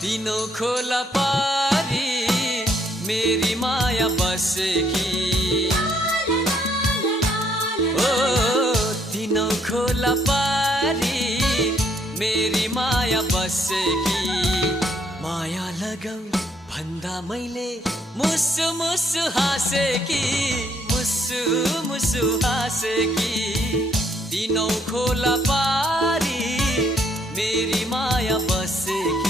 तीनों खोला पारी मेरी माया बसेकी। ओ तीनों खोला पारी मेरी माया बसेकी। माया लगाऊ भन्दा मैले मुसु मुसु हाँसेकी, मुसु मुसु हाँसेकी। तीनों खोला पारी मेरी माया बसेकी।